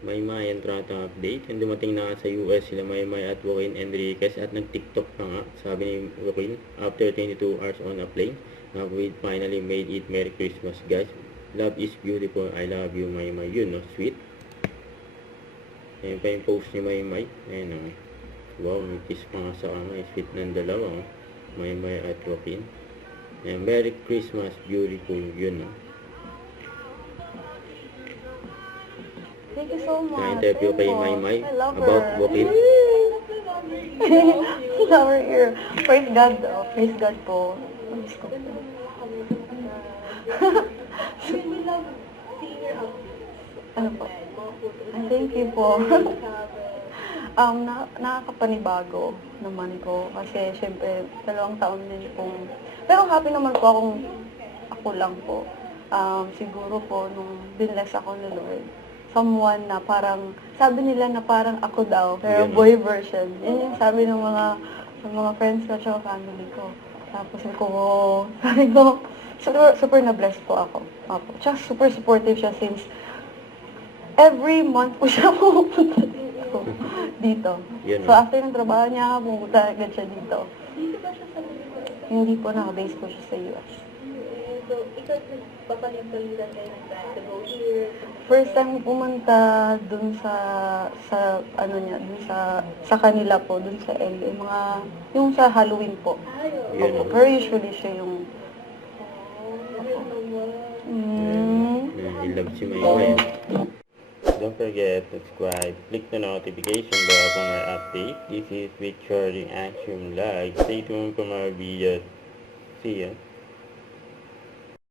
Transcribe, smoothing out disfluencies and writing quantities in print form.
Maymay and Trata update. Yung dumating na sa US sila Maymay at Joaquin Enriquez at nag-TikTok pa nga. Sabi ni Joaquin, after 22 hours on a plane, we finally made it. Merry Christmas, guys. Love is beautiful. I love you, Maymay. Yun, no? Sweet. Ayan pa yung post ni Maymay. Ayan, oh. Wow, may kiss pa nga sa kamay. Sweet ng dalawa, oh. Maymay at Joaquin. Ayan, Merry Christmas, beautiful. Yun, no? Thank you so much. Na-interview kay Maymay I love her. about Joaquin. Love her here. Praise God, though. Praise God po. Praise God po. Ano po? Thank you po. Nakakapanibago naman po. Kasi, syempre, 2 taon din pong... Pero happy naman po ako lang po. Siguro po, nung binless ako ni Lord, someone na parang, sabi nila na parang ako daw, pero boy version. Yun yung sabi ng mga friends ko at family ko. Tapos sabi ko, super na-bless po ako. Tsaka super supportive siya since every month po siya pumunta dito. So after ng trabaho niya, pumunta agad siya dito. Hindi po, naka-base po siya sa US. So, ikaw papalitan kayo ng time to go here? First time pumunta dun sa ano niya, dun sa kanila po, dun sa LA, yung sa Halloween po. Opo, pero usually siya yung... I love si Maymay. Don't forget to subscribe, click the notification bell for my update. This is with Charging Action Live. Stay tuned for more videos. See ya.